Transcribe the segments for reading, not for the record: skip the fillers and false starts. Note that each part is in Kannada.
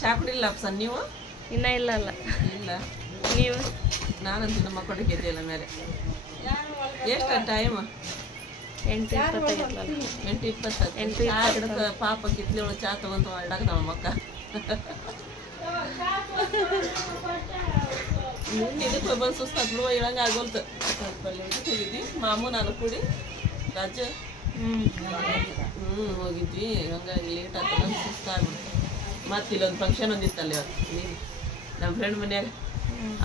ಚಾ ಕುಡಿಲ್ಲ ಅಪ್ಸನ್ ನೀವು? ಇನ್ನ ಇಲ್ಲ ಅಲ್ಲ. ಇಲ್ಲ ನೀವು? ನಾನಂತೂ ನಮ್ಮ ಮಕ್ಕಳಿಗೆ ಎದ್ದಿಲ್ಲ ಮೇಲೆ. ಎಷ್ಟು ಟೈಮ್? 8:20. ಪಾಪ ಕಿತ್ಲಿ ಒಳಗೆ ಚಾ ತಗೊಂಡು ಇಡಾಕ ನಮ್ಮ ಮಕ್ಕ ಇದಕ್ಕೆ ಬಂದು ಸುಸ್ತು ಬಿಡುವ ಇಳಂಗ ಆಗೋಲ್ತು. ಸ್ವಲ್ಪ ಇದಕ್ಕೆ ಹೋಗಿದ್ವಿ ಮಾಮೂ ನಾನು ಕೂಡಿ ರಾಜ ಹೋಗಿದ್ವಿ. ಹಂಗಾಗಿ ಲೇಟ್ ಆಗ್ತದೆ ಸುಸ್ತಾಗ್ಬಿಡ್ತು. ಮತ್ತೆ ಇಲ್ಲೊಂದು ಫಂಕ್ಷನ್ ಒಂದಿತ್ತಲ್ಲ ಇವತ್ತು ನಮ್ಮ ಫ್ರೆಂಡ್ ಮನ್ಯಾಗ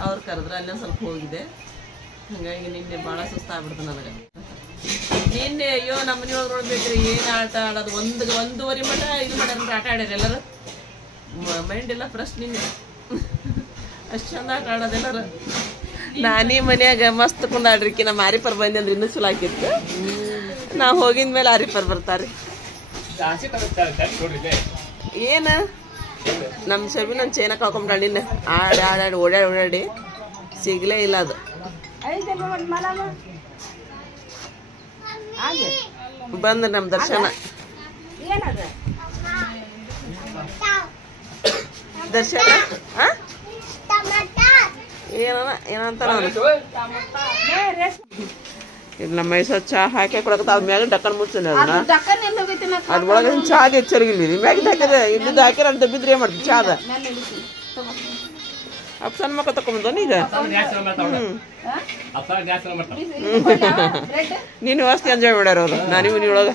ಅವ್ರು ಕರೆದ್ರೆ ಅಲ್ಲೇ ಸ್ವಲ್ಪ ಹೋಗಿದೆ. ಹಾಗಾಗಿ ನಿನ್ನೆ ಭಾಳ ಸುಸ್ತಾಗ್ಬಿಡ್ತು ನನಗೆ. ನಿನ್ನೆ ಅಯ್ಯೋ ನಮ್ಮ ಮನೆಯೊಳಗೆ ನೋಡ್ಬೇಕ್ರಿ ಏನು ಆಟ ಆಡೋದು. ಒಂದೂವರೆ ಮಟ ಇದು ಮಾಡ್ಯಾರ ಆಟ ಆಡ್ಯಾರ ಎಲ್ಲರೂ. ಮೈಂಡ್ ಎಲ್ಲ ಫ್ರೆಶ್ ನಿನ್ನೆ ಅಷ್ಟು ಚಂದ ಆಟ ಆಡೋದು ಎಲ್ಲರೂ. ನಾನೀ ಮನ್ಯಾಗ ಮಸ್ತ್ ಕುಂದಾಡ್ರಿಕಿ ನಮ್ಮ ಆರಿಫರ್ ಬಂದಿ ಅಂದ್ರೆ ಇನ್ನೂ ಚಲೋ ಆಕಿತ್ತು. ನಾವು ಹೋಗಿದ ಮೇಲೆ ಆರಿಫರ್ ಬರ್ತಾರೆ. ಏನ ನಮ್ಮ ಶಬಿ ನನ್ನ ಚೈನ ಕಾಕೊಂಬಿಟ್ಟಾಳ ನಿನ್ನೆ. ಆಡಾಡಿ ಓಡಾಡಿ ಸಿಗ್ಲೇ ಇಲ್ಲ ಅದು. ಬಂದ ನಮ್ಮ ದರ್ಶನ ದರ್ಶನ ಏನಂತಾರ ನಮ್ಮ ಮೈಸೂರು ಚಾ ಹಾಕಿ ಕೊಡಕ ಅದ್ ಮ್ಯಾಗ ಡಕ್ಕನ್ ಮುಚ್ಚನ ಅದ್ರೊಳಗೆ ಚಾದ ಹೆಚ್ಚರಿಗಿಲ್ಲ ಮ್ಯಾಗ ಹಾಕಿದ್ರೆ ಇಲ್ಲಿದ್ದು ಹಾಕಿರ ಅಂತ ಬಿದ್ರೆ ಏನ್ ಮಾಡ್ತೀವಿ ಚಾದ ಅಪ್ ಸಣ್ಣ ಮಕ್ಕ ತಕೊಂಬಂದ ಈಗ. ನೀನು ವಸ್ತಿ ಎಂಜಾಯ್ ಮಾಡ್ಯಾರ ಅವ್ರು. ನಾನು ಮನಿಯೊಳಗ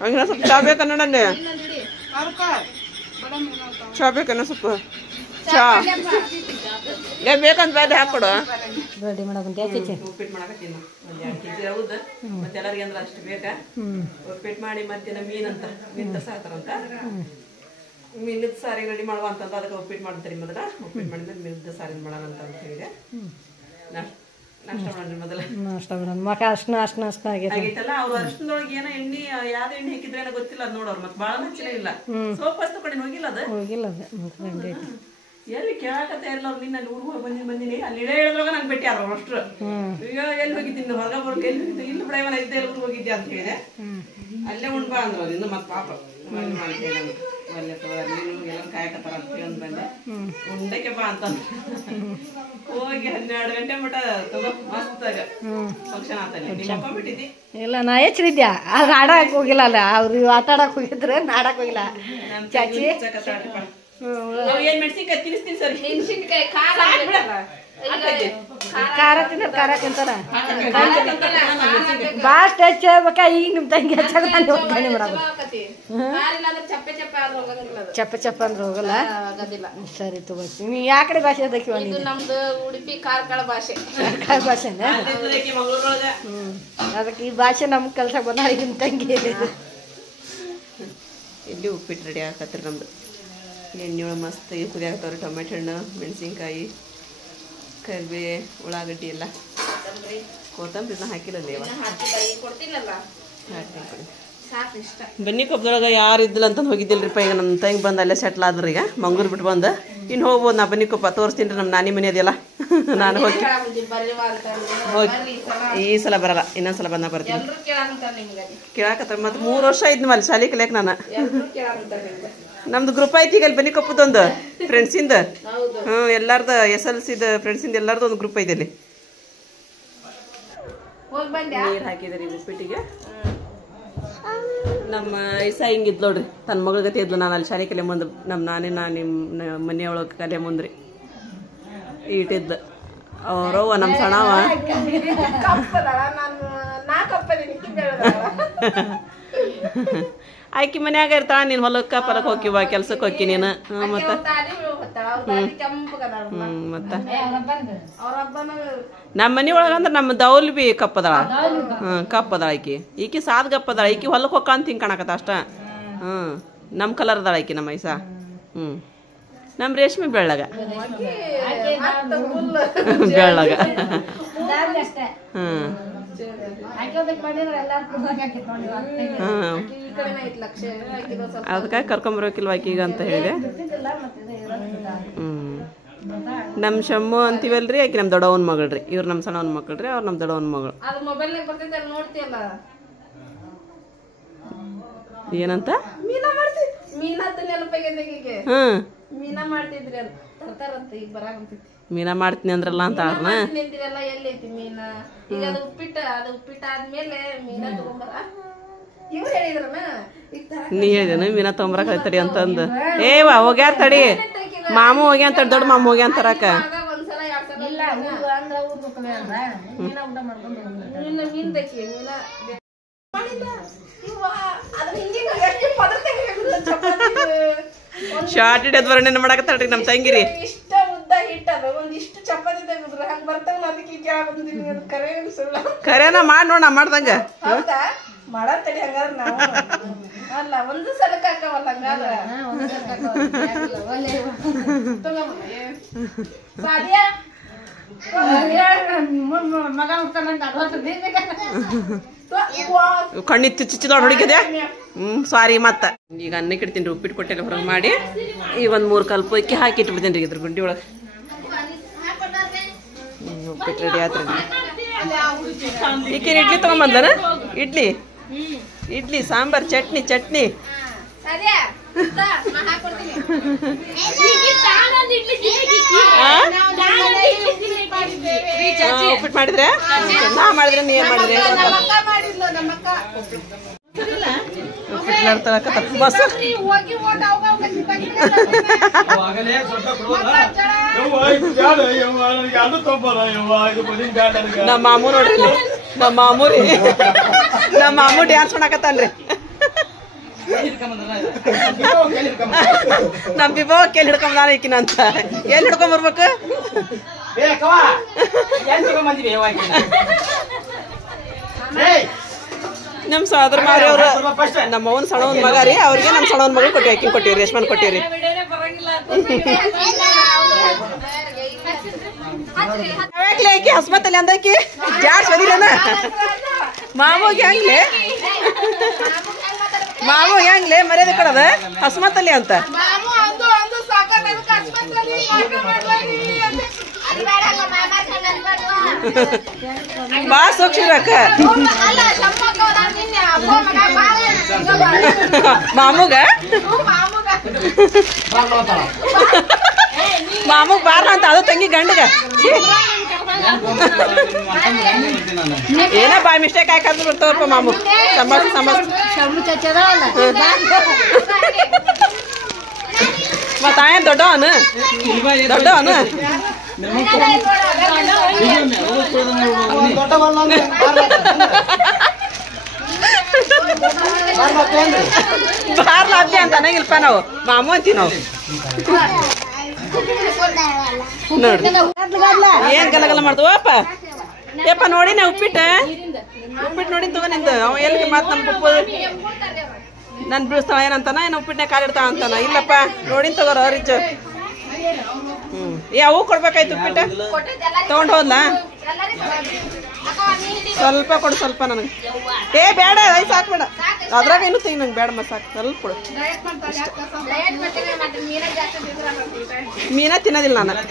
ಹಂಗಿನ ಸ್ವಲ್ಪ ಚಾ ಬೇಕನ್ನ ನನ್ನೆ ಚಾ ಬೇಕನ್ನ ಸ್ವಲ್ಪ ಚಾ ಬೇಕಂತ ಬೇರೆ ಹಾಕೊಡು. ಉಪ್ಪಿಟ್ಟು ಮಾಡಕತ್ತೀನಿ ಒಂದು 2 kg ಹೌದು. ಮತ್ತೆ ಎಲ್ಲರಿಗೆ ಅಂದ್ರೆ ಅಷ್ಟು ಬೇಕಾ ಉಪ್ಪಿಟ್ಟು ಮಾಡಿ. ಮತ್ತೇನ ಮೀನಂತ ಮೀನ್ ಸಾಯ್ತಾರಂತ ಮೀನದ ಸಾರಿ ರೆಡಿ ಮಾಡುವ ಅಂತಂದ ಅದಕ್ಕೆ ಉಪ್ಪಿಟ್ಟು ಮಾಡ್ತಾರೆ. ಮೊದಲ ಉಪ್ಪಿಟ್ಟು ಮಾಡಿದ್ರೆ ಮೀನದ ಸಾರಿ ಮಾಡೋಣ ಅಂತ ಹೇಳಿದೆ. ನಾಷ್ಟ ಮಾಡ್ರಿ ಮೊದಲ ಆಗೈತಲ್ಲ. ಅವ್ರು ಅರ್ಶನದೊಳಗೆ ಏನೋ ಎಣ್ಣೆ ಯಾವ್ದು ಎಣ್ಣೆ ಹಾಕಿದ್ರೆ ಏನೋ ಗೊತ್ತಿಲ್ಲ ಅದು ನೋಡೋರು. ಮತ್ತೆ ಭಾಳ ಹಚ್ಚಿನೇ ಇಲ್ಲ. ಸೋಪ್ ಹಸ್ತು ಕಡೆ ಹೋಗಿಲ್ಲ ಅದು ಎಲ್ಲಿ ಕೇಳಾಕತ್ತ ಇಲ್ಲ. ಅವ್ರು ನಿನ್ನ ಅಲ್ಲಿ ಊರಿಗೆ ಬಂದಿನಿ ಅಲ್ಲಿ ಇಳೆ ಹೇಳಿದ್ರಾಗ ನಂಗೆ ಭೇಟಿ ಆದ್ರು ಅಷ್ಟ್ರು. ಈಗ ಎಲ್ಲಿ ಹೋಗಿದ್ದೀನಿ ಹೊರಗ ಬರೋಕೆ ಎಲ್ಲಿ ಹೋಗಿದ್ದು ಇಲ್ಲಿ ಬಿಡವನ ಇದ್ದೆ ಊರಿಗೆ ಹೋಗಿದ್ದೆ ಅಂತ ಹೇಳಿದೆ. ಅಲ್ಲೇ ಉಣ್ಬಾ ಅಂದ್ರು ಅದಿಂದ ಮತ್ತೆ ಪಾಪ ಅಲ್ಲೇ ಎಲ್ಲ ಕಾಯಕತ್ತಾರ ಅಂತ ಹೇಳಿ ಬಂದೆ. ಉಂಡಕ್ಕೆ ಬಾ ಅಂತ ಹೋಗಿ 12 ಗಂಟೆ ಮಟ ತಗೋ ಮಸ್ತಾಗ ಫಂಕ್ಷನ್ ಆತಲ್ಲಿ. ನಿಮ್ಮ ಅಪ್ಪ ಬಿಟ್ಟಿದ್ದಿ? ಇಲ್ಲ ನಾ ಹೆಚ್ಚಿದ್ಯಾ ಅದು ಆಡಕ್ ಹೋಗಿಲ್ಲ ಅಲ್ಲ. ಅವ್ರು ಆಟ ಆಡಕ್ ಹೋಗಿದ್ರೆ ನಾ ಆಡಕ್ ಹೋಗಿಲ್ಲ. ಚಾಚಿ ಏನ್ ಮೆಣಸಿನ್ಕಾಯಿ ತಿನ್ನಿಸ್ತೀನಿ ಸರಿ. ಮೆಣಸಿನ್ಕಾಯಿ ಖಾರ ತಿಂತಾರ ಬಾಸ್ಟ್ ಹಚ್ಚಬೇಕ. ಈಗ ನಿಮ್ ತಂಗಿ ಹಚ್ಚದ ಮಾಡೋದು ಚಪ್ಪ ಅಂದ್ರೆ ಹೋಗಲ್ಲ. ಸರಿ ತಗೋತಿ. ನೀ ಯಾ ಕಡೆ ಭಾಷೆ ಅದಕ್ಕೆ ನಮ್ದು ಉಡುಪಿ ಕಾರ್ಕಳ ಭಾಷೆ. ಭಾಷೆನ ಅದಕ್ಕೆ ಈ ಭಾಷೆ ನಮ್ಗೆ ಕಲ್ಸಕ್ ಬಂದ ನಿಮ್ ತಂಗಿ. ಇಲ್ಲಿ ಉಪ್ಪಿಟ್ಟು ರೆಡಿ ಹಾಕತ್ರಿ ನಮ್ದು. ಎಣ್ಣೆ ಒಳಗೆ ಮಸ್ತ್ ಕುದಿಯಾಕತ್ತವ್ರಿ. ಟೊಮೆಟೊ ಹಣ್ಣು ಮೆಣಸಿನ್ಕಾಯಿ ಕರಿಬೇ ಉಳ್ಳಾಗಡ್ಡಿ ಎಲ್ಲ ಕೊತ್ತಂಬರಿನ ಹಾಕಿರಲ್ಲ ಬನ್ನಿ ಕೊಪ್ಪದೊಳಗೆ ಯಾರು ಇದ್ದಿಲ್ಲ ಅಂತಂದು ಹೋಗಿದ್ದಿಲ್ರಿಪ್ಪ. ಈಗ ನಮ್ಮ ತಂಗಿ ಬಂದು ಅಲ್ಲೇ ಸೆಟ್ಲ್ ಆದ್ರಿ. ಈಗ ಮಂಗ್ಳೂರು ಬಿಟ್ಟು ಬಂದು ಇನ್ನು ಹೋಗ್ಬೋದು. ನಾ ಬನ್ನಿ ಕೊಪ್ಪ ತೋರಿಸ್ತೀನಿ ರೀ ನಮ್ಮ ನಾನಿ ಮನೆ ಅದೆಲ್ಲ. ನಾನು ಹೋಗಿ ಈ ಸಲ ಬರಲ್ಲ, ಇನ್ನೊಂದ್ಸಲ ಬಂದ ಬರ್ತೀನಿ. ಕೇಳಾಕತ್ತ ಮತ್ತೆ 3 ವರ್ಷ ಇದ್ನ ಅಲ್ಲಿ ಶಾಲೆ ಕಲಿಯಕ್ಕೆ ನಾನು. ನಮ್ದು ಗ್ರೂಪ್ ಐತಿ ಈಗ ಅಲ್ಲಿ ಬನ್ನಿ ಕೊಪ್ಪದೊಂದು ಫ್ರೆಂಡ್ಸಿಂದ. ಎಲ್ಲಾರ್ದು SLC ಫ್ರೆಂಡ್ಸಿಂದ ಎಲ್ಲಾರ್ದು ಒಂದು ಗ್ರೂಪ್ ಐತೆ ಅಲ್ಲಿ. ನೀರು ಹಾಕಿದ್ರಿ ಉಪ್ಪಿಟ್ಟಿಗೆ. ನಮ್ಮ ಐಸ ಹಿಂಗಿದ್ ನೋಡ್ರಿ ತನ್ನ ಮಗಳ ಗತಿ ಇದ್ಲು. ನಾನು ಅಲ್ಲಿ ಶಾಲೆ ಕಲೆ ಮುಂದೆ ನಾನೇ ನಿಮ್ಮ ಮನೆಯೊಳಗೆ ಕಲೆ ಮುಂದ್ರಿ ಇಟ್ಟಿದ್ದ. ಅವ್ರವ್ವ ನಮ್ಮ ಸಣ್ಣವ ಆಕಿ ಮನ್ಯಾಗ ಇರ್ತಾಳ. ನೀನು ಹೊಲಕ್ಕ ಪಲಕ್ ಹೋಗಿವ ಕೆಲ್ಸಕ್ಕೆ ಹೋಗಿ ನೀನು. ಮತ್ತೆ ಮತ್ತ ನಮ್ಮ ಮನಿ ಒಳಗಂದ್ರ ನಮ್ಮ ದೌಲ್ ಬಿ ಕಪ್ಪದಳ. ಕಪ್ಪದಳ ಈಕಿ ಸಾದ್ ಗಪ್ಪದಳ. ಈಕಿ ಹೊಲಕ್ಕೆ ಹೋಗ ಅಂತ ಹಿಂಗೆ ಕಾಣಕತ್ತ ಅಷ್ಟ. ನಮ್ಮ ಕಲರ್ ಅದಾಳ ಈಕಿ ನಮ್ಮ ಐಸ. ನಮ್ಮ ರೇಷ್ಮೆ ಬೆಳ್ಳಗ ಬೆಳ್ಳಗ. ಅದಕ್ಕಾಗಿ ಕರ್ಕೊಂಬರೋಕಿಲ್ವ ಆಕಿಗ ಅಂತ ಹೇಳಿದೆ. ನಮ್ಮ ಶಮ್ಮು ಅಂತೀವಲ್ರಿ, ಆಕಿ ನಮ್ಮ ದೊಡ್ಡವನ ಮಗಳ್ರಿ. ಇವ್ರು ನಮ್ಮ ಸಣ್ಣವನ ಮಕ್ಕಳ್ರಿ, ಅವ್ರು ನಮ್ಮ ದೊಡ್ಡವನ ಮಗಳು. ಏನಂತ ಮೀನಾ ಮಾಡ್ತಿದ್ ಮೀನಾದ ನೆನಪಾಗೈತೆ ಹ್ಮ್ ಮೀನಾ ಮಾಡ್ತಿದ್ರಿ ಅಂತ ತರ್ತಾರಂತ ಈಗ ಬರಾಕಂತೈತಿ ಮೀನಾ ಮಾಡ್ತೀನಿ ಅಂದ್ರಲ್ಲ ಅಂತ ಅವ್ರನ್ನ ನಿಂತಿರಲ್ಲ ಎಲ್ಲೈತಿ ಮೀನಾ ಈಗ ಅದು ಉಪ್ಪಿಟ್ಟು ಆದ್ಮೇಲೆ ಮೀನಾ ತಗೊಂಬರ ಇವ್ರು ಹೇಳಿದ್ರನ ನೀ ಹೇಳಿದೇನು ಮೀನಾ ತೊಂಬರಕ ತಡಿ ಅಂತಂದು ಏವಾ ಹೋಗ್ಯಾರ ತಡಿ ಮಾಮು ಹೋಗ್ಯಾನ ತಡಿ ದೊಡ್ಡ ಮಾಮು ಹೋಗ್ಯಾನ ತರಾಕ ಒಂದ್ಸಲ 2 ಸಲ ಇಲ್ಲ ಮೀನ್ ಬೇಕಿ ಮೀನಾ ಶಾರ್ಟ್ ಹಿಡಿಯೋದ್ ವರ್ಣನೆ ಮಾಡಕತ್ತಾಳ್ರಿ ನಮ್ ತಂಗಿರಿ ಇಷ್ಟ ಉದ್ದ ಹಿಟ್ಟದ ಒಂದಿಷ್ಟು ಚಪಾತಿ ತೆಗೆದ್ರ ಹಂಗ ಬರ್ತಾವ ಅದಕ್ಕೆ ಕೇಳಾಕಂತೀನಿ ಅದು ಕರೆ ಸುಳ್ಳ ಕರೆನ ಮಾಡ್ ನೋಡ ನಾ ಮಾಡ್ದಂಗ ಹೌದಾ ಮಾಡತ್ತಡಿ ಹಂಗಾರ ನಾವು ಅಲ್ಲ ಒಂದು ಸಲಕ್ಕ ಹಾಕವಲ್ಲ ಹಂಗಾರ ಸಾಧ್ಯ ಮಗ ಕಣ್ಣಿ ಚುಚ್ಚಿದೊಡ್ ಹುಡುಕಿದೆ ಸಾರಿ ಮತ್ತ ಈಗ ಅನ್ನಕ್ಕೆ ಇಡ್ತೀನಿ ಉಪ್ಪಿಟ್ಟು ಕೊಟ್ಟೆಲ್ಲ ಹೊರಗೆ ಮಾಡಿ ಈಗ ಒಂದ್ 3 ಕಲ್ಪ ಅಕ್ಕಿ ಹಾಕಿ ಇಟ್ಬಿಡ್ತೀನಿ ಇದ್ರ ಗುಂಡಿ ಒಳಗೆ ಉಪ್ಪಿಟ್ಟು ರೆಡಿ ಆತ್ರಿ ಈಕೇನು ಇಡ್ಲಿ ತಗೊಂಬಂದನ ಇಡ್ಲಿ ಸಾಂಬಾರ್ ಚಟ್ನಿ ಉಪ್ಪಿಟ್ಟು ಮಾಡಿದ್ರೆ ನಾ ಮಾಡಿದ್ರೆ ನೀ ಏನ್ ಮಾಡಿದ್ರೆ ಉಪ್ಪಿಟ್ಟು ಬಸ್ ನಮ್ಮ ಮಾಮೂ ನೋಡ್ರಿ ನಮ್ಮ ಮಾಮೂ ಡ್ಯಾನ್ಸ್ ಮಾಡಕತ್ತಾನ್ರಿ ನಮ್ ಬಿಬೋ ಕೇಳಿ ಹಿಡ್ಕೊಂಡ್ ಈಕಿನಂತ ಎಲ್ಲಿ ಹಿಡ್ಕೊಂಡ್ ಬರ್ಬೇಕು ನಮ್ ಸೋದರ ಮಾರಿ ಅವ್ರ ನಮ್ಮ ಅವನ್ ಸಣ್ಣವನ್ ಮಗ ರೀ ಅವ್ರಿಗೆ ನಮ್ ಸಣ್ಣವನ್ ಮಗ ಕೊಟ್ಟಿವಿ ಅಕ್ಕಿ ಕೊಟ್ಟಿವ್ರಿ ರೇಷ್ಮನ್ ಕೊಟ್ಟಿವ್ರಿ ಅಕ್ಕಿ ಹಸ್ಮತ್ತಲ್ಲಿ ಅಂದಕ್ಕಿ ಜಾಡ್ಸ್ ಬಂದಿರನ ಮಾಮೂಗೆ ಹೆಂಗ್ಲೆ ಮರ್ಯಾದೆ ಕೊಡದ ಹಸ್ಮತ್ತಲ್ಲಿ ಅಂತ ಬಾ ಸೂಕ್ಷ್ಮಕ್ಕ ಮಾಮೂಗ ಬಾರ ಅಂತ ಅದು ತಂಗಿ ಗಂಡಗ ಏನ ಬಾಯ್ ಮಿಸ್ಟೇಕ್ ಆಯ್ತು ಬರ್ತಾವಪ್ಪ ಮಾಮು ಮತ್ತ ಆಯನ್ ದೊಡ್ಡವನು ಬಾರ್ಲ ಅದ್ದೆ ಅಂತ ಅನ್ನಂಗಿಲ್ಪ ನಾವು ಮಾಮು ಅಂತೀವಿ ನಾವು ನೋಡ್ರಿ ಏನ್ ಗಲಗಲ ಮಾಡ್ದವಪ್ಪ ಯಪ್ಪ ನೋಡಿ ನಾ ಉಪ್ಪಿಟ್ಟು ನೋಡಿ ತಗೋ ನಿಂದು ಅವ ಎಲ್ಲಿ ಮತ್ ನಮ್ ಪಪ್ಪ ನನ್ ಬೀಳಿಸ್ತಾವ ಏನಂತಾನ ಏನ ಉಪ್ಪಿಟ್ಟನೆ ಕಾಲಿಡ್ತಾವ ಅಂತಾನ ಇಲ್ಲಪ್ಪ ನೋಡಿನ್ ತಗೋರ ರಿಜ್ ಏ ಅವು ಕೊಡ್ಬೇಕಾಯ್ತು ಉಪ್ಪಿಟ್ಟು ತಗೊಂಡ್ ಹೋದ್ಲಾ ಸ್ವಲ್ಪ ಕೊಡು ಸ್ವಲ್ಪ ನನಗೆ ಏ ಬೇಡ ಐಸ್ ಹಾಕ್ಬೇಡ ಅದ್ರಾಗ ಏನು ತೆಗಿ ನಂಗೆ ಬೇಡ ಮತ್ ಸಾಕು ಸ್ವಲ್ಪ ಕೊಡು ಮೀನ ತಿನ್ನೋದಿಲ್ಲ ನಾನು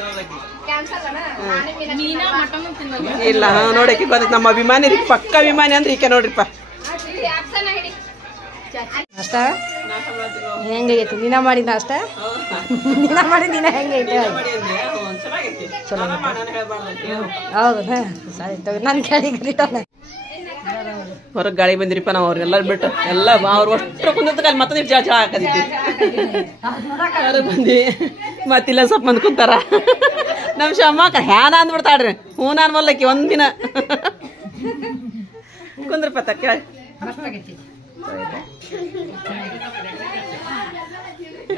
ಇಲ್ಲ ನೋಡಕ್ಕೆ ಗೊತ್ತೈತಿ ನಮ್ಮ ಅಭಿಮಾನಿ ರೀ ಪಕ್ಕ ಅಭಿಮಾನಿ ಅಂದ್ರೆ ಈಕೆ ನೋಡ್ರಿಪ್ಪ ಅಷ್ಟ ಹೆಂಗೈತಿ ನೀನ ಮಾಡಿ ಅಷ್ಟ ನೀನ ಮಾಡಿ ನೀನ ಹೆಂಗೈತೆ ಚಲೋ ಹೌದು ಸರಿ ತಗೋ ನಾನು ಕೇಳಿ ಗರಿತಾನೆ ಹೊರಗೆ ಗಾಳಿ ಬಂದಿರಿಪ್ಪ ನಾವು ಅವ್ರಿಗೆಲ್ಲರೂ ಬಿಟ್ಟು ಎಲ್ಲ ಅವ್ರು ಅಷ್ಟು ಕುಂದಿರ್ತ ಅಲ್ಲಿ ಮತ್ತೊಂದು ಜಳ ಹಾಕದಿದ್ವಿ ಹೊರಗೆ ಬಂದ್ವಿ ಮತ್ತಿಲ್ಲ ಸ್ವಲ್ಪ ಮಂದಿ ಕುಂತಾರ ನಮ್ಮ ಶಮ್ಮಕ್ಕ ಹ್ಯಾನ ಅಂದ್ಬಿಡ್ತಾಳ್ರಿ ಹ್ಞೂ ನಾನು ಮಲ್ಲಕ್ಕಿ ಒಂದಿನ ಕುಂದ್ರಪ್ಪ ಕೇಳಿ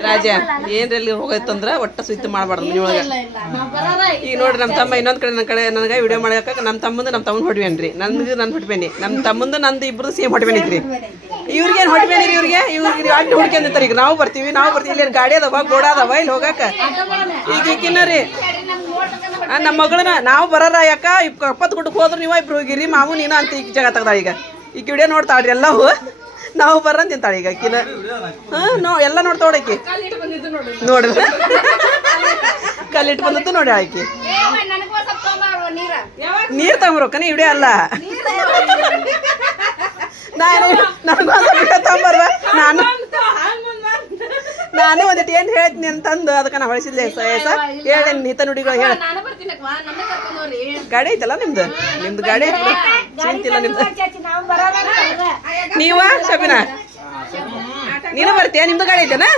ರಾಜ ಏನ್ರಲ್ಲಿ ಹೋಗೈತಂದ್ರ ಒಟ್ಟ ಸುತ್ತ ಮಾಡ್ಬಾರ್ದು ಮನಿಯೊಳಗ ಈಗ ನೋಡ್ರಿ ನಮ್ಮ ತಮ್ಮ ಇನ್ನೊಂದ್ ಕಡೆ ನನ್ನ ಕಡೆ ನನಗೆ ವಿಡಿಯೋ ಮಾಡಕ ನಮ್ಮ ತಮ್ಮನ ಹೊಡ್ಬೇನ್ರಿ ನನ್ ಹೊಟ್ಬೇನಿ ನಮ್ಮ ತಮ್ಮಂದು ನಂದು ಇಬ್ರು ಸೇಮ್ ಹೊಟ್ಬೇನಿತ್ರಿ ಇವ್ರಿಗೇನ್ ಹೊಟ್ಬೇನಿರಿ ಇವ್ರಿಗೆ ಅಲ್ಲಿ ಹುಡ್ಕೊಂಡಿರ್ತಾರ ಈಗ ನಾವು ಬರ್ತೀವಿ ಇಲ್ಲಿ ಗಾಡಿ ಅದಾವ ಗೋಡ ಅದಾವ ಇಲ್ಲಿ ಹೋಗಾಕ ಈಗ ಈಕಿನ್ನರಿ ನಮ್ಮ ಮಗಳನ್ನ ನಾವು ಬರಾರ ಯಾಕ 20 ಗುಡ್ಡಕ್ಕೆ ಹೋದ್ರು ನೀವ ಇಬ್ರು ಹೋಗಿರಿ ಮಾವು ನೀನು ಅಂತ ಈಗ ಜಗ ತೆಗ್ದಾಳ ಈಗ ವಿಡಿಯೋ ನೋಡ್ತಾಳ್ರಿ ಎಲ್ಲವೂ ನಾವು ಬರ್ರಂತ ತಿಂತಾಳೆ ಈಗ ಅಕ್ಕಿನ ಎಲ್ಲ ನೋಡ್ತಾವಳಕಿ ನೋಡ್ರಿ ಕಲ್ಲಿಟ್ಟು ಬಂದದ್ದು ನೋಡಿ ಆಕಿ ನೀರ್ ತಗೊಂಬರೋಕನ ವಿಡಿಯೋ ಅಲ್ಲ ನನಗೊಂದು ಅಂತಂದು ಅದಕ್ಕೆ ನಾ ಹೊಳಿಸಿದ್ಲೆ ಹೇಳಿ ನೀತ ನುಡಿಗಳು ಹೇಳ ನಾನು ಬರ್ತೀನಕ್ಕ ನನ್ನ ಕರ್ಕೊಂಡು ಹೋಗ್ರಿ ಗಾಡಿ ಐತಲ್ಲ ನಿಮ್ದು ಗಾಡಿ ಐತಿ ಚಿಂತಿಲ್ಲ ನಿಮ್ದು ನೀವ ಶಬಿನ ನೀನು ಬರ್ತೀಯ ನಿಮ್ದು ಗಾಡಿ ಐತೆನಾ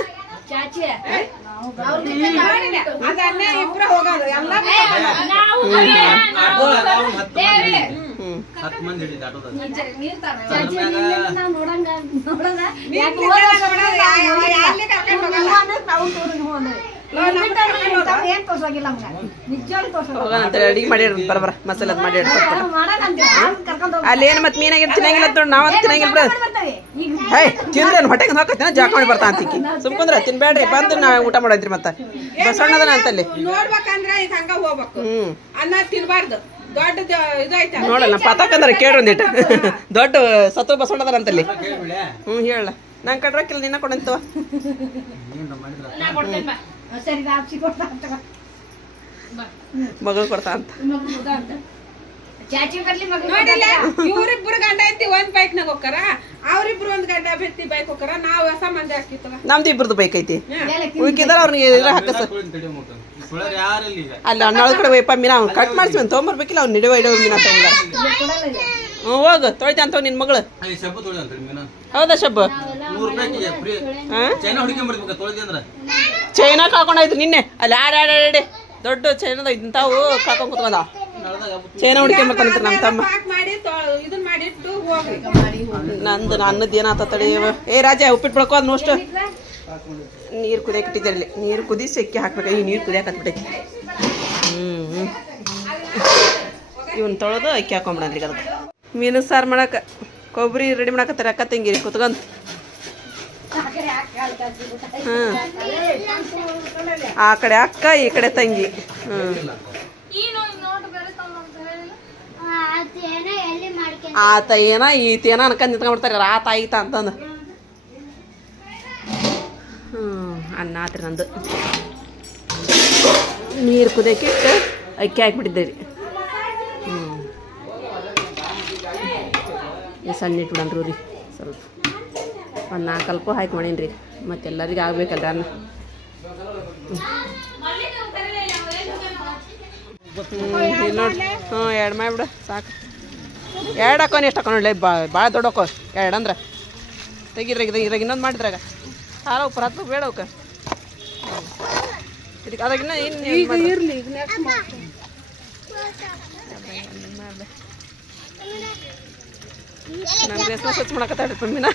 ಅಡಿಗೆ ಮಾಡಿ ಬರಬರ ಮಸಾಲೆ ಮಾಡಿ ಅಲ್ಲಿ ಏನ್ ಮತ್ ಮೀನಾಗಿರ್ ತಿನ್ನಂಗಿಲ್ಲ ನಾವ್ ತಿನ್ನಂಗಿಲ್ಲ ಹೇ ತಿಂದ್ರೇನು ಹೊಟ್ಟೆಗೆ ಹಾಕತ್ತೀನ ಜಾಕ ಮಾಡಿ ಬರ್ತಾ ಅಂತಿಕ್ಕಿ ಸುಮ್ಕಂದ್ರ ತಿನ್ಬೇಡ್ರಿ ಬಂದು ನಾ ಊಟ ಮಾಡೋದ್ರಿ ಮತ್ತ ಬಸವಣ್ಣದನ ಅಂತಲ್ಲಿ ನೋಡ್ಬೇಕಂದ್ರ ಈಗ ಹಂಗ ಹೋಗ್ಬೇಕು ಅನ್ನ ತಿನ್ಬಾರ್ದು ದೊಡ್ಡ ಇದೈತ ನೋಡಲ್ಲ ಪತಾಕಂದ್ರ ಕೇಳ್ರಿ ಒಂದಿಟ್ಟು ದೊಡ್ಡ ಸತ್ತು ಬಸವಣ್ಣದನ ಅಂತಲ್ಲಿ ಹೇಳ ನಂಗೆ ಕಡ್ರಕ್ಕಿಲ್ಲ ನಿನ್ನ ಕೊಡಂತವ ಮಗಳು ಕೊಡ್ತಾ ಅಂತ ಇವ್ರಿಬ್ರು ಗಂಡ ಐತಿ ಒಂದ್ ಬೈಕ್ ನಾಗ ಹೋಗ್ತಾರ ಅವ್ರಿಬ್ರು ಒಂದ್ ಗಂಡ ಬೆತ್ತಿ ಬೈಕ್ ಹೋಗ್ತಾರ ನಾವ್ ಹೊಸ ಮಂದಿ ಹಾಕಿತ್ತವ ನಮ್ದು ಇಬ್ರದ್ದು ಬೈಕ್ ಐತಿ ಉಳ್ಕಿದಾರ ಅವ್ರಿಗೆ ಹಾಕಸ ಅಲ್ಲಿ ಅಣ್ಣಳ ಕಡೆ ವೈಪ ಮೀನಾ ಅವ್ನು ಕಟ್ ಮಾಡ್ತೀವಿ ತೊಗೊಂಬರ್ಬೇಕಿಲ್ಲ ಅವ್ನು ನಿಡುವ ಇಡೋ ಮೀನಾ ತಗೊಂಡ ಹೋಗು ತೊಳಿತ ಅಂತ ನಿನ್ ಮಗಳು ಹೌದಾ ಶಬ್ಬ ಚೈನಾ ಕಾಕೊಂಡಾಯ್ತು ನಿನ್ನೆ ಅಲ್ಲಿ ಆಡಾಡಿ ದೊಡ್ಡ ಚೈನಾದ ಇಂತಾವು ಕಾಕೊಂಡ್ ಕುತ್ಕೊಂಡ ಚೈನಾ ಹುಡ್ಕೊಂಬರ್ತಾನಂತ ನಮ್ಮ ತಮ್ಮ ನಂದು ನನ್ನದು ಏನಾತ ತಡಿ ಏ ರಾಜ ಉಪ್ಪಿಟ್ಟು ಬಿಡಕೋ ಅದ್ ನೋಷ್ಟು ನೀರು ಕುದಿಯಕ್ಕೆ ಇಟ್ಟಿದ್ದಲ್ಲಿ ನೀರು ಕುದಿಸಿ ಅಕ್ಕಿ ಹಾಕ್ಬೇಕು ಈ ನೀರು ಕುದಿಯಕ್ಕೆ ಹತ್ಬಿಟ್ಟೈತಿ ಇವನ್ ತೊಳೆದು ಅಕ್ಕಿ ಹಾಕೊಂಬಿಡನ್ರಿ ಅದಕ್ಕೆ ಮೀನು ಸಾರು ಮಾಡಕ್ಕೆ ಕೊಬ್ಬರಿ ರೆಡಿ ಮಾಡಕತ್ತಾರೆ ಅಕ್ಕ ತಂಗಿರಿ ಕುತ್ಕೊಂಡ್ ಆ ಕಡೆ ಅಕ್ಕ ಈ ಕಡೆ ತಂಗಿ ಆತ ಏನ ಈತೇನ ಅನ್ಕೊಂಡ್ ನಿಂತ್ಕೊಂಡ್ಬಿಡ್ತಾರೆ ಆತ ಆಯ್ತ ಅಂತಂದು ಅನ್ನ ಆತ್ರಿ ನಂದು ನೀರು ಕುದಿಯಕ್ಕೆ ಅಕ್ಕಿ ಹಾಕ್ಬಿಟ್ಟಿದ್ದೇವೆ ಸಣ್ಣ ಇಟ್ಬಿಡನ್ರಿ ರೀ ಸ್ವಲ್ಪ ಒಂದು 4 ಕಲ್ಪ ಹಾಕಿ ಮಾಡೀನಿ ರೀ ಮತ್ತು ಎಲ್ಲರಿಗೆ ಆಗ್ಬೇಕಲ್ರಿ ಅನ್ನ ಇಲ್ಲಿ ನೋಡಿ ಎರಡು ಮಾಡಿಬಿಡು ಸಾಕು ಎರಡು ಹಾಕೋನಿ ಎಷ್ಟು ಹಾಕೋ ನೋಡ್ಲಿ ಭಾಳ ದೊಡ್ಡ ಹಾಕೋ ಎರಡು ಅಂದ್ರೆ ತೆಗಿದ್ರಾಗ ಇನ್ನೊಂದು ಮಾಡಿದ್ರಾಗ ಹಾರ ಉಪ್ಪು ಹತ್ತು ಬೇಡ ಅವಕ್ಕೆ ಇದಕ್ಕೆ ಅದಾಗಿನ್ನ ಇರಲಿ ನಾನು ಬೇಸ್ನ ಸ್ವಚ್ಛ ಮಾಡಕತ್ತಾಡ್ರಿ ಪಮ್ಮಿನ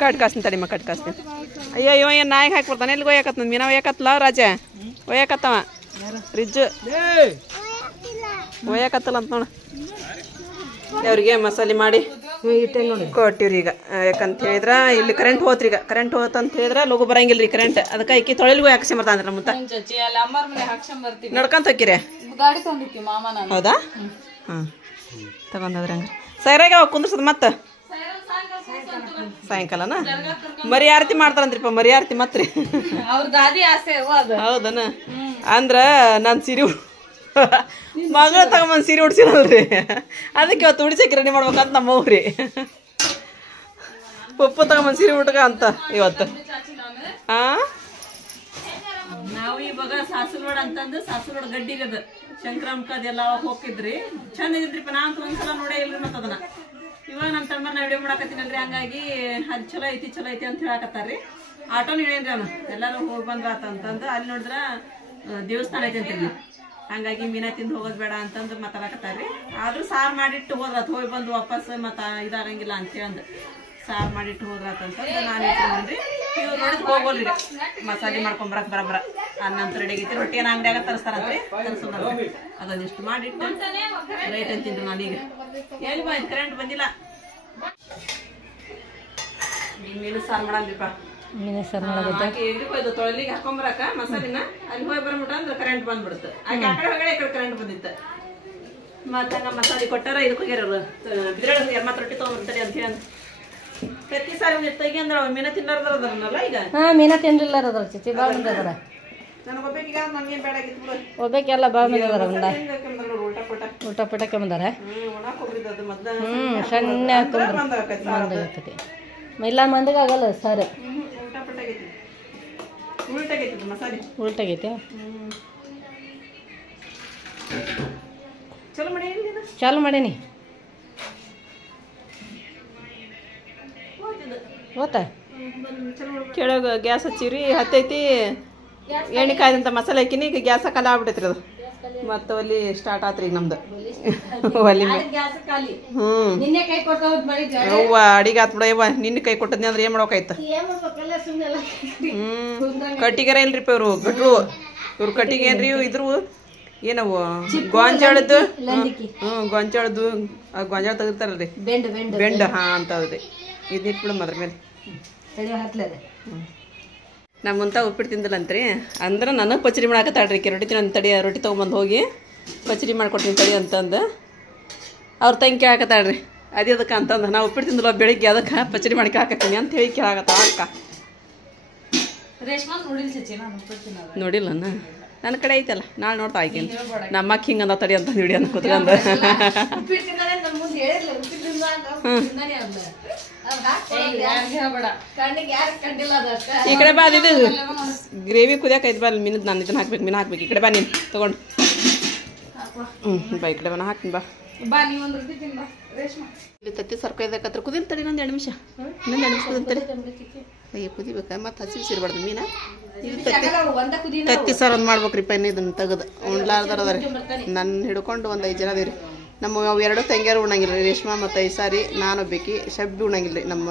ಕಟ್ ಕಾಸ್ತೀನಿ ತಡಿಮ ಕಟ್ ಕಾಸ್ತೀನಿ ಅಯ್ಯೋ ಇವ ಏನು ನಾಯಿಗೆ ಹಾಕಿ ಬರ್ತಾನೆ ಎಲ್ಲಿಗೆ ಒಯ್ಯಾಕತ್ ಮೀನ ಒಯ್ಯಾಕತ್ತಲ್ಲ ರಾಜ ಒಯ್ಯಾಕತ್ತವ ಫ್ರಿಜ್ ಒಯ್ಯಾಕತ್ತಲ್ಲ ಅಂತ ನೋಡು ಅವ್ರಿಗೆ ಮಸಾಲೆ ಮಾಡಿ ಕೊಟ್ಟಿವ್ರಿ ಈಗ ಯಾಕಂತ ಹೇಳಿದ್ರ ಇಲ್ಲಿ ಕರೆಂಟ್ ಹೋತ್ರಿ ಈಗ ಕರೆಂಟ್ ಹೋತಂತ ಹೇಳಿದ್ರ ಲಗು ಬರಂಗಿಲ್ಲ ರೀ ಕರೆಂಟ್ ಅದಕ್ಕೆ ಐಕಿ ತೊಳೆಲ್ಗೂ ಹಾಕ್ಸ್ಕೊಂಬರ್ತಾನ್ರಿ ಮುತ್ತ ನಡ್ಕೊಂತ ಹೋಗಿರಿ ಹೌದಾ ಹಾಂ ತಗೊಂಡೋದ್ರಿ ಹಂಗ ಸೈರಾಗ ಅವಾಗ ಕುಂದ್ರಸದ ಮತ್ತೆ ಸಾಯಂಕಾಲನ ಮರಿ ಆರತಿ ಮಾಡ್ತಾರಂತ್ರಿಪ್ಪ ಮರಿ ಆರತಿ ಮತ್ರಿ ಹೌದನ ಅಂದ್ರ ನಾನು ಸೀರೆ ಮಗಳ ತಗೊಂಬಂದು ಸೀರೆ ಉಡ್ಸಿರಲ್ರಿ ಅದಕ್ಕೆ ಇವತ್ತು ಉಡ್ಸಕ್ಕೆ ರೆಡಿ ಮಾಡ್ಬೇಕಂತ ನಮ್ಮ ಅವ್ರಿ ಪಪ್ಪು ತಗೊಂಬಂದು ಸೀರೆ ಉಟ್ಕ ಅಂತ ಇವತ್ತು ನಾವು ಇವಾಗ ಸಾಸುರೋಡ್ ಅಂತಂದು ಸಾಸುರೋಡ್ ಗಡ್ಡಿ ಅದು ಶಂಕರಾಮಕ ಅದೆಲ್ಲ ಅವಾಗ ಹೋಗಿದ್ರಿ ಚಂದ ಇದ್ರಿಪ್ಪ ನಾ ಅಂತ ಒಂದ್ಸಲ ನೋಡೇ ಇಲ್ರಿ ಮತ್ತ ಅದನ್ನ ಇವಾಗ ನಮ್ಮ ತಮ್ಮ ನಾ ವಿಡಿಯೋ ಮಾಡಕತ್ತೀನಲ್ರಿ ಹಂಗಾಗಿ ಅದು ಚಲೋ ಐತಿ ಅಂತ ಹೇಳಕತ್ತಾರ್ರಿ ಆಟೋನ ಹೇಳೇನ್ರಿ ಅವನು ಎಲ್ಲರೂ ಹೋಗಿ ಬಂದ್ರಾತ ಅಂತಂದು ಅಲ್ಲಿ ನೋಡಿದ್ರ ದೇವಸ್ಥಾನ ಐತಿ ಅಂತಲ್ಲಿ ಹಂಗಾಗಿ ಮೀನಾ ತಿಂದು ಹೋಗೋದು ಬೇಡ ಅಂತಂದು ಮಾತಾಡಕತ್ತಾರ್ರಿ ಆದ್ರೂ ಸಾರು ಮಾಡಿಟ್ಟು ಹೋದ್ರಾತ್ ಹೋಗಿ ಬಂದು ವಾಪಸ್ ಮತ್ತ ಇದಾಗಂಗಿಲ್ಲ ಅಂತೇಳಂದು ಸಾರು ಮಾಡಿಟ್ಟು ಹೋದ್ರಾತಂತಂದು ನಾನು ಇಟ್ಕೊಂಡ್ರಿ ಇವ್ರು ನೋಡಿದ್ ಹೋಗೋಲ್ರಿ ಮಸಾಲೆ ಮಾಡ್ಕೊಂಬರಕ್ ಬರಬರ ಅನ್ನಂತ ರೆಡಿ ಆಗೈತಿ ರೊಟ್ಟಿ ಏನು ಅಂಗಡಿಯಾಗ ತರಿಸ್ತಾರಂತ್ರಿ ತರಿಸೋದ್ರ ಅದೊಂದಿಷ್ಟು ಮಾಡಿಟ್ಟು ರೈಟ್ ಅಂತಿನ್ರಿ ನಾನೀಗ ಎಲ್ಲಿ ಬಾ ಕರೆಂಟ್ ಬಂದಿಲ್ಲ ಮೀನು ಸಾರು ಮಾಡಲ್ರಿಪ್ಪ ಮೀನು ಸಾರು ಮಾಡೋದು ಎಗ್ರಿಗೆ ಹೋಯ್ತು ತೊಳೆಲಿಗೆ ಹಾಕೊಂಬರಕ ಮಸಾಲಿನ ಅಲ್ಲಿ ಹೋಗಿ ಬರ್ಬಿಟ್ಟ ಅಂದ್ರೆ ಕರೆಂಟ್ ಬಂದ್ಬಿಡುತ್ತೆ ಆಕೆ ಆ ಕಡೆ ಹೊಗಡೆ ಈ ಕಡೆ ಕರೆಂಟ್ ಬಂದಿತ್ತು ಮತ್ತೆ ಹಂಗ ಮಸಾಲೆ ಕೊಟ್ಟಾರ ಇದಕ್ಕೆ ಹೋಗ್ಯಾರ ಅವರು ಬಿದ್ರೊಳಗೆ ಮತ್ತೆ ರೊಟ್ಟಿ ತೊಗೊಂಬರ್ತಾರೆ ಅಂತ ಹೇಳಿ ಪ್ರತಿ ಸಾರಿ ಒಂದಿಟ್ಟು ತೆಗಿ ಅಂದ್ರೆ ಮೀನ ತಿನ್ನೋರ್ದಾರಲ್ಲ ಈಗ ಮೀನ ತಿನ್ಲಿಲ್ಲ ಅದ್ರ ಚಿಚಿ ಭಾಳ ಮಂದಿ ಅದಾರ ನನಗೊಬ್ಬಾಕಿಗ ನನ್ಗೇನು ಬೇಡ ಆಗಿತ್ತು ಬಿಡು ಒಬ್ಬಾಕೆಲ್ಲ ಭಾಳ ಮಂದಿ ಅದಾರ ಊಟ ಪಟಕ್ಕೆ ಬಂದಾರ ಒಣಾಕ್ ಹೋಗ್ರಿದ್ದು ಅದು ಮೊದ್ಲು ಸಣ್ಣ ಹಾಕೊಂಡ್ರಿ ಇಲ್ಲ ಮಂದಗಾಗಲ್ಲ ಸರ್ ಉಲ್ಟಾಗೈತಿ ಮಸಾಲೆ ಉಲ್ಟಾಗೈತೆ ಚಲೋ ಮಾಡಿ ಚಾಲು ಮಾಡೀನಿ ಗೊತ್ತಾ ಕೆಳಗೆ ಗ್ಯಾಸ್ ಹಚ್ಚಿವ್ರಿ ಹತ್ತೈತಿ ಎಣ್ಣೆ ಕಾಯ್ದಂತ ಮಸಾಲೆ ಹಾಕಿನಿ ಈಗ ಗ್ಯಾಸ್ ಕಲ್ಲ ಆಗ್ಬಿಟ್ಟೈತ್ರಿ ಅದು ಮತ್ತು ಅಲ್ಲಿ ಸ್ಟಾರ್ಟ್ ಆತ್ರಿ ಈಗ ನಮ್ದು ಒಲಿ ನಿನ್ನೆ ಕೈ ಕೊಡ್ತಾವ್ ಅವ್ವ ಅಡಿಗೆ ಆತ್ ಬಿಡವ್ವ ನಿನ್ನ ಕೈ ಕೊಟ್ಟದ್ನಿ ಅಂದ್ರೆ ಏನ್ ಮಾಡ್ಬೇಕಾಯ್ತು ಕಟ್ಟಿಗೆರ ಇಲ್ರಿಪ್ಪ ಇವ್ರು ಗಟ್ರು ಇವ್ರು ಕಟ್ಟಿಗೆ ಏನ್ರಿ ಇದ್ರು ಏನವು ಗೊಂಜಾಳದ್ದು ಗೊಂಜಾಳದ್ದು ಗೊಂಜಾಳ ತೆಗಿತಾರಲ್ರಿ ಬೆಂಡ್ ಹಾ ಅಂತದ್ರಿ ಇದಿಟ್ಬಿಡಮ್ ಅದ್ರ ಮೇಲೆ ನಮ್ಮಂತ ಉಪ್ಪಿಟ್ಟು ತಿಂದಿಲ್ಲಂತ್ರಿ ಅಂದ್ರೆ ನನಗೆ ಪಚಡಿ ಮಾಡಾಕತ್ತಾಳ್ರಿ ರೊಟ್ಟಿ ತಿನ್ನೋ ತಡಿ ರೊಟ್ಟಿ ತೊಗೊಂಬಂದು ಹೋಗಿ ಪಚಡಿ ಮಾಡ್ಕೊಡ್ತೀನಿ ತಡಿ ಅಂತಂದು ಅವ್ರ ತಂಗಿ ಕೇಳಾಕತ್ತಾಳ್ರಿ ಅದೇ ಅದಕ್ಕೆ ಅಂತಂದು ನಾವು ಉಪ್ಪಿಟ್ಟು ತಿಂದಿಲ್ಲ ಬೆಳಿಗ್ಗೆ ಅದಕ್ಕೆ ಪಚಡಿ ಮಾಡ್ಕೆ ಹಾಕತ್ತೀನಿ ಅಂತ ಹೇಳಿ ಕೇಳಾಕತ್ತ ಅಕ್ಕ ನೋಡಿಲ್ಲನ ನನ್ನ ಕಡೆ ಐತಲ್ಲ ನಾಳೆ ನೋಡ್ತಾ ಆಯ್ಕೇನು ನಮ್ಮ ಅಕ್ಕ ಹಿಂಗಂದ ತಡಿ ಅಂತ ವಿಡಿಯೋ ಕೂತ್ಕೊಂಡು ಈ ಕಡೆ ಬಾ ಇದು ಗ್ರೇವಿ ಕುದಿಯಾಕೈತೆ ಬಾ ಮೀನದ್ ನಾನು ಇದನ್ನ ಹಾಕ್ಬೇಕು ಮೀನು ಹಾಕ್ಬೇಕು ಈ ಕಡೆ ಬಾ ನೀನು ತಗೊಂಡು ಬಾ ಈ ಕಡೆ ಬಾ ಹಾಕ್ತೀನಿ ಬಾ ಇಲ್ಲಿ ತತ್ತಿ ಸರ್ಕೊಯ್ದಕ್ಕತ್ರ ಕುದಿಲ್ ತಡಿ ಇನ್ನೊಂದು 2 ನಿಮಿಷ ಇನ್ನೊಂದು 2 ನಿಮಿಷ ಕುದಿಲ್ ತಡಿ ಅಯ್ಯ ಕುದಿಬೇಕಾ ಮತ್ತೆ ಹಸಿ ಸಿರ್ಬಾರ್ದು ಮೀನ ಇದು ತತ್ತಿ ಸಾರು ಒಂದು ಮಾಡ್ಬೇಕ್ರಿಪ್ಪ ಇನ್ನು ಇದನ್ನು ತೆಗೆದು ಉಣ್ಲಾರ್ದಾರ ಅದಾರೆ ನನ್ನ ಹಿಡ್ಕೊಂಡು ಒಂದು 5 ಜನ ಅದೇವ್ರಿ ನಮ್ಮ ಅವು 2 ತಂಗಿಯರು ಉಣ್ಣಂಗಿಲ್ಲ ರೀ ರೇಷ್ಮಾ ಮತ್ತು ಐಸಾರಿ ನಾನು ಒಬ್ಬಾಕಿ ಶಬ್ಬಿ ಉಣ್ಣಂಗಿಲ್ಲ ರೀ ನಮ್ಮ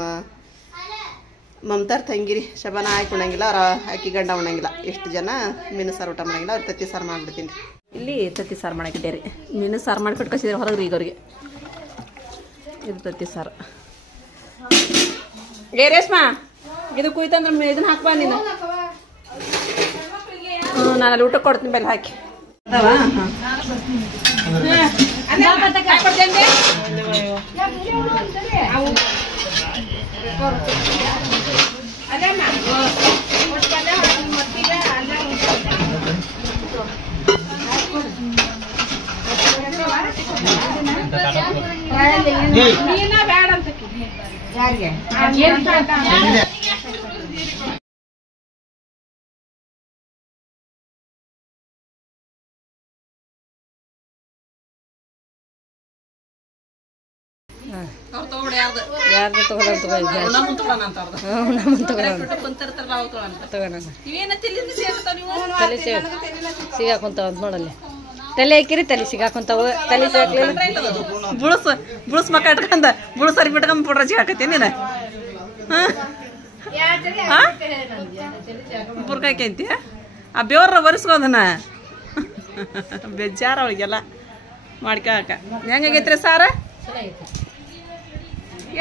ಮಮತಾರ್ ತಂಗಿರಿ ಶಬಾನ ಹಾಕಿ ಉಣ್ಣಂಗಿಲ್ಲ ಅವ್ರ ಅಕ್ಕಿ ಗಂಡ ಉಣ್ಣಂಗಿಲ್ಲ ಎಷ್ಟು ಜನ ಮೀನು ಸಾರು ಊಟ ಮಾಡಂಗಿಲ್ಲ ಅವ್ರು ತತ್ತಿ ಸಾರು ಮಾಡಿಬಿಡ್ತೀನಿ ರೀ ಇಲ್ಲಿ ತತ್ತಿ ಸಾರು ಮಾಡಾಕಿಟ್ಟೆ ರೀ ಮೀನು ಸಾರು ಮಾಡಿ ಕಟ್ಕೊಸಿದ್ರೆ ಹೊರಗೆ ರೀ ಈಗ ಅವ್ರಿಗೆ ಇದು ತತ್ತಿ ಸಾರು ಏ ರೇಷ್ಮಾ ಇದು ಕುಯ್ತಂದ್ರೆ ಇದನ್ನ ಹಾಕ್ಬಾ ನೀನು ನಾನು ಅಲ್ಲಿ ಊಟಕ್ಕೆ ಕೊಡ್ತೀನಿ ಬೆಲ್ಲ ಹಾಕಿ ಅದಾವ ಯಾರ್ದು ಸಿಗಾಕೊಂತಾವ ಅಂತ ನೋಡಲ್ಲಿ ತಲೆ ಹಾಕಿರಿ ತಲೆ ಸಿಗಾಕೊಂತಾವ ತಲೆ ಬುಳಸ್ ಮಕ್ಕ ಇಟ್ಕೊಂಡ ಬುಳಸ್ ಅರ್ಬಿ ಇಟ್ಕೊಂಡ್ ಪುಡ್ರ ಸಿಗಾಕತ್ತಿ ನೀನು ಬುರ್ಕಾಯ್ಕೆ ಅಂತೀಯ ಆ ಬೇವ್ರ ಒರೆಸ್ಕೋದನ ಬೇಜಾರ ಅವಳಿಗೆಲ್ಲ ಮಾಡ್ಕೊಳಕ ಹೆಂಗಾಗೈತ್ರಿ ಸಾರ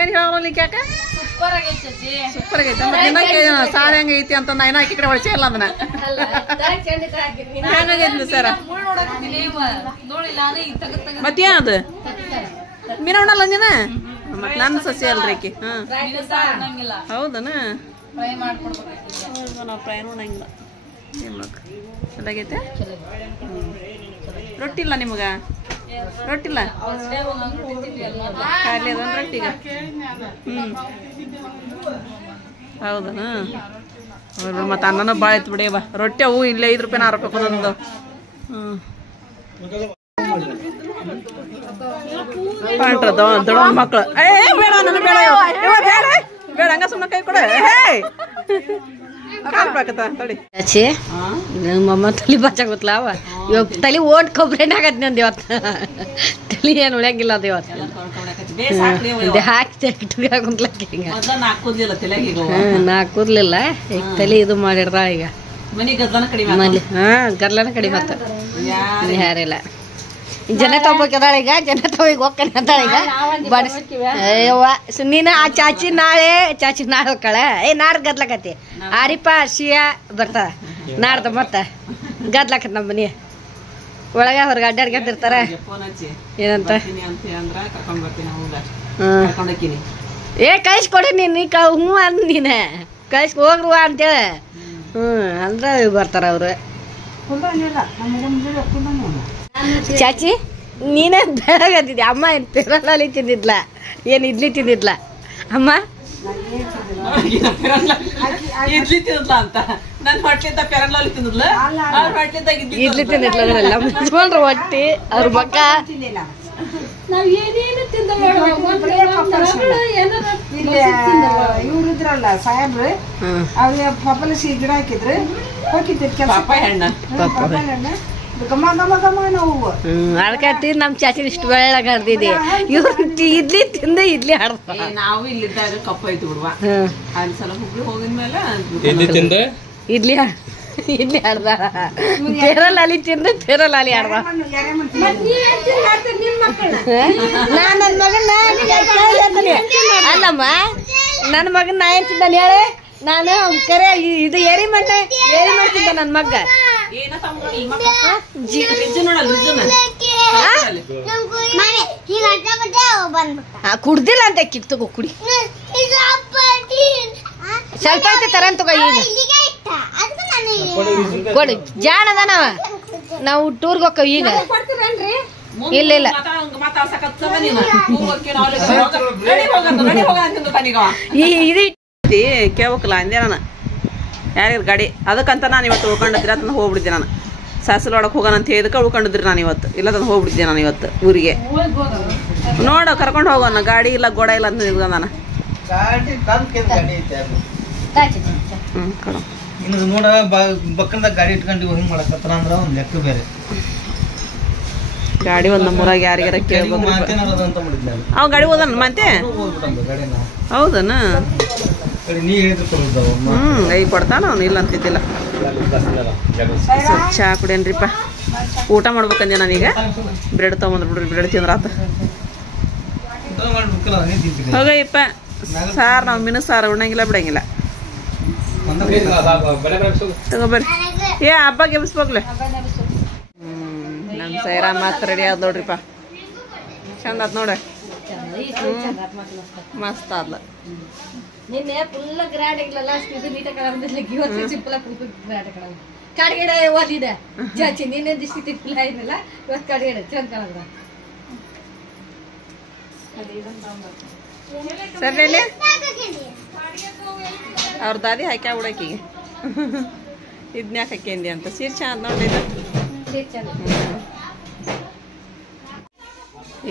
ಏನು ಹೇಳಲಿಕ್ಕೆ ಯಾಕೆ ಸೂಪರ್ ಆಗೈತೆ ಸಾರು ಹೆಂಗೈತಿ ಅಂತ ನಾ ಈ ಕಡೆ ಒಳಚೆ ಇಲ್ಲ ಅದನ್ನ ಹೆಂಗಾಗೈತಿ ಸರ ಮತ್ತೇನದು ಮೀನ ಉಣ್ಣಲ್ಲ ನೀನು ಮತ್ತೆ ನನ್ನ ಸಸಿ ಅಲ್ರಿ ಆಕಿ ಹೌದನ ನಾವು ಫ್ರೈ ಉಣ್ಣಂಗಿಲ್ಲ ಚೆನ್ನಾಗೈತೆ ರೊಟ್ಟಿ ಇಲ್ಲ ನಿಮಗ ರೊಟ್ಟಿಲ್ಲ ಖಾಲಿ ಅದೊಂದು ರೊಟ್ಟಿಗ ಹೌದನ ಮತ್ತೆ ಅನ್ನನ ಭಾಳ ಐತ್ ಬಿಡಿಯವ ರೊಟ್ಟಿ ಅವು ಇಲ್ಲೇ 5 ರೂಪಾಯಿ 6 ರೂಪಾಯಿ ಕೊಡೋದು ದೊಡ್ಡ ಮಕ್ಳು ಬೇಡ ನನ್ನ ಬೇಡ ಬೇಡ ಬೇಡ ಹಂಗ ಸುಮ್ಮನೆ ಕೈ ಕೊಡ ಆಚೆ ನಮ್ಮಮ್ಮ ತಲೆ ಬಾಚಾಗ ಗೊತ್ತಲ್ಲ ಅವ ಇವಾಗ ತಲೆ ಓಟ್ ಕೊಬ್ಬರಿ ಆಗತ್ತೆ ನಂದು ಇವತ್ತು ತಲೆ ಏನು ಉಳಿಯಂಗಿಲ್ಲ ಅದು ಇವತ್ತು ಹಾಕಿ ಕುಂತ್ಲಕ್ಕೆ ಹಿಂಗ ನಾ ಕೂದ್ಲಿಲ್ಲ ಈಗ ತಲೆ ಇದು ಮಾಡಿಡ್ದ ಈಗ ಮನೆ ಗರ್ಲನ ಕಡಿಮೆ ಮತ್ತ ಯಾರಿಲ್ಲ ಜನ ತಗೋಬೇಕದಾಳ ಈಗ ಜನ ತಗೋಗಿ ಹೋಗ್ತಾನೆ ಅಂತಾಳ ಈಗ ಬಡ್ಯವ್ವ ನೀನು ಆ ಚಾಚಿ ನಾಳೆ ಹೋಗ್ಕಳ ನಾಡ್ದು ಗದ್ಲಕತಿ ಆರಿಪ ಶಿಯಾ ಬರ್ತಾರ ನಾಡ್ದು ಮತ್ತ ಗದ್ಲಕತ್ ನಮ್ಮ ಮನಿ ಒಳಗ ಹೊರಗೆ ಅಡ್ಡಾಡ್ಕೊಂಡಿರ್ತಾರ ಏನಂತ ಕಳ್ಸಿಕೊಡಿ ನೀನು ಹ್ಞೂ ಅಂದ್ ನೀನ ಕಳ್ಸಿ ಹೋಗ್ರುವ ಅಂತೇಳಿ ಅಂದ್ರೆ ಬರ್ತಾರ ಅವ್ರು ಚಾಚಿ ನೀನೇ ಬೆಳಗತ್ತಿದ್ದೆ ಅಮ್ಮ ಏನು ಪೆರಲಲ್ಲಿ ತಿಂದಿದ್ಲ ಏನು ಇಡ್ಲಿ ತಿಂದಿದ್ಲ ಅಮ್ಮ ಇಡ್ಲಿ ತಿನ್ನದ್ಲ ಅಂತ ನನ್ ಹೊಟ್ಲಿಂದ ಪೆರನ್ಲಲ್ಲಿ ತಿನ್ನದ್ಲ ಅವ್ರ ಹೊಟ್ಲಿಂದಾಗ ಇಡ್ಲಿ ತಿನ್ನಿಟ್ಲಲ್ಲ ಮುಚ್ಕೊಂಡ್ರ ಹೊಟ್ಟಿ ಅವ್ರ ಬಕ್ಕ ನಾವ್ ಏನೇನು ತಿಂದ ಇವ್ರು ಇದ್ರಲ್ಲ ಸಾಹೇಬ್ರು ಅವ್ರಿಗೆ ಪಪ್ಪಲಸಿ ಗಿಡ ಹಾಕಿದ್ರು ಹೋಗಿದ್ರು ಕೆಲಸ ಪಪ್ಪಾಯ ಹಣ್ಣ ಗಮ ಗಮ ಗಮ ನಾವು ಅಡ್ಕತ್ತಿ ನಮ್ ಚಾಚಿನ ಇಷ್ಟು ಬೆಳ್ಳಗ ಹಡ್ದಿದೆ ಇವ್ರು ಇಡ್ಲಿ ತಿಂದ ಇಡ್ಲಿ ಹಾಡ್ದ ನಾವು ಇಲ್ಲಿದ್ದಾಗ ಕಪ್ಪ ಐತಿ ಬಿಡುವ ಅಲ್ಲಿ ಸಲ ಹುಬ್ಳಿ ಹೋಗಿದ್ಮೇಲೆ ಇಡ್ಲಿ ಇಡ್ಲಿ ಹಾಡ್ದ ಪೇರಲಾಲಿ ತಿಂದ ಪೇರಲಾಲಿ ಹಾಡ್ದ ನಾನ್ ನನ್ ಮಗನ್ನ ಅಲ್ಲಮ್ಮ ನನ್ನ ಮಗನ್ ನಾ ಏನ್ ತಿಂದಾನ ಹೇಳಿ ನಾನು ಕರೆ ಇದು ಏರಿ ಮಾಡ್ತಿದ್ದ ನನ್ ಮಗ್ಗ ಕುಡ್ದಿಲ್ಲ ಅಂತ ಕಿತ್ತಗೋ ಕುಡಿ ಸ್ವಲ್ಪ ಐತೆ ತರ ತಗೋ ಈಗ ಕೊಡಿ ಜಾಣ ಅದಾನವ ನಾವು ಟೂರ್ಗೆ ಹೋಕ್ಕವ ಈಗ ಇಲ್ಲ ಇಲ್ಲ ಇದು ಕೇಳ್ಬೇಕಲ್ಲ ಅಂದೆ ನಾನು ಯಾರ್ಯಾರ ಗಾಡಿ ಅದಕ್ಕಂತ ನಾನು ಇವತ್ತು ಉಳ್ಕೊಂಡಿದ್ರಿ ಅದನ್ನ ಹೋಗ್ಬಿಟ್ಟಿದ್ದೆ ನಾನು ಸಾಸಲೊಳಗೆ ಹೋಗೋಣ ಅಂತ ಹೇಳಿದಕ್ಕೆ ಉಳ್ಕೊಂಡಿದ್ರಿ ನಾನು ಇವತ್ತು ಇಲ್ಲ ತಂದು ಹೋಗ್ಬಿಟ್ಟಿದ್ದೆ ನಾನು ಇವತ್ತು ಊರಿಗೆ ನೋಡು ಕರ್ಕೊಂಡು ಹೋಗೋಣ ಗಾಡಿ ಇಲ್ಲ ಗೋಡ ಇಲ್ಲ ಅಂತ ನಿಲ್ಗ ನಾನು ಕೊಡು ನೋಡ ಬಕ್ಕಂದಾಗ ಗಾಡಿ ಇಟ್ಕೊಂಡು ಹಿಂಗ್ ಮಾಡಕತ್ತಾರ ಅಂದ್ರ ಒಂದ್ ಲೆಕ್ಕ ಬೇರೆ ಗಾಡಿ ಒಂದ್ ನಮ್ಮೂರಾಗ ಯಾರಿಗಾರ ಕೇಳ್ಬೋದು ಅಂತ ಮಾಡಿದ್ನ ಅವ್ ಗಾಡಿ ಹೋದನ ಮತ್ತೆ ಗಾಡಿನ ಹೌದನ ನೀ ಹೇಳಿದ್ರು ಕೊಡುದವ ಐ ಕೊಡ್ತಾನ ಅವ್ನು ಇಲ್ಲ ಅಂತಿದ್ದಿಲ್ಲ ಸ್ವಲ್ಪ ಚಾ ಕುಡಿಯನ್ರಿಪ್ಪ ಊಟ ಮಾಡ್ಬೇಕಂದೆ ನಾನೀಗ ಬ್ರೆಡ್ ತೊಗೊಂಡ್ರು ಬಿಡ್ರಿ ಬ್ರೆಡ್ ತಿಂದ್ರ ಆತ ಹೋಗಯ್ಯಪ್ಪ ಸಾರ್ ನಾವು ಮಿನು ಸಾರು ಉಣ್ಣಂಗಿಲ್ಲ ಬಿಡಂಗಿಲ್ಲ ತಗೋಬರ್ರಿ ಏ ಹಬ್ಬ ಗೆಬ್ಸ್ಬೋಗ್ಲೆ ನಮ್ ಸೈರಾ ಮಾತ್ರ ರೆಡಿ ಆದ್ ನೋಡ್ರಿಪ್ಪ ಚಂದ ಆತ್ ನೋಡ್ರಿ ಮಸ್ತ್ ಆದ್ಲ ನಿನ್ನೆ ಫುಲ್ ಗ್ರ್ಯಾಂಡ್ ಆಗಿಲ್ಲ ಇದು ನೀಟ ಕಳಂದಿಲ್ಲ ಇವತ್ತು ಸಿಂಪಲ್ ಫುಲ್ ಗ್ರ್ಯಾಂಡ್ ಕಳ ಕಡೆಗಡೆ ಓದಿದೆ ಚಾಚಿ ನಿನ್ನೆ ದಿಷ್ಟಿ ತಿಪ್ಪಿಲ್ಲ ಏನಿಲ್ಲ ಇವತ್ತು ಕಡೆಗಡೆ ಚಂದ ಕಳಂದ್ರ ಸರಿ ಅವ್ರ ದಾದಿ ಹಾಕ್ಯಾ ಬಿಡಾಕಿಗೆ ಇದ್ನ್ಯಾಕ ಹಾಕ್ಯಂದಿ ಅಂತ ಸೀರೆ ಚಂದ ನೋಡಿದ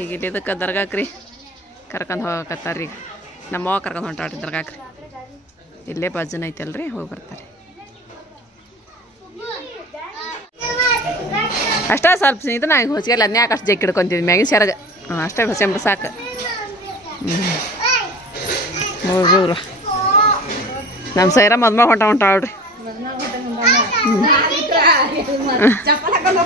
ಈಗ ಇದಕ್ಕೆ ದರ್ಗಾಕ್ರಿ ಕರ್ಕೊಂಡು ಹೋಗಕತ್ತಾರ್ರಿ ನಮ್ಮ ಅವ್ವ ಕರ್ಕೊಂಡು ಹೊಂಟಾಡ್ರಿ ದರ್ಗಾಕ್ರಿ ಇಲ್ಲೇ ಬಾಜುನ ಐತಲ್ರಿ ಹೋಗಿ ಬರ್ತಾರೆ ಅಷ್ಟೇ ಸ್ವಲ್ಪ ಇದು ನಾ ಹೊಚ್ಗೆಲ್ಲ ಅನ್ಯಾಕ ಅಷ್ಟು ಜಗ್ಗಿ ಹಿಡ್ಕೊಂತಿದ್ವಿ ಮ್ಯಾಗಿನ ಸೆರಗ ಅಷ್ಟೇ ಹೊಸೆಂಬ್ರ ಸಾಕು ಹೋಗ್ರು ನಮ್ಮ ಸೈರ ಮದ್ಮ ಹೊಂಟಾಳ್ರಿ ಚಪ್ಪಲ್ ಹಾಕೊಂಡು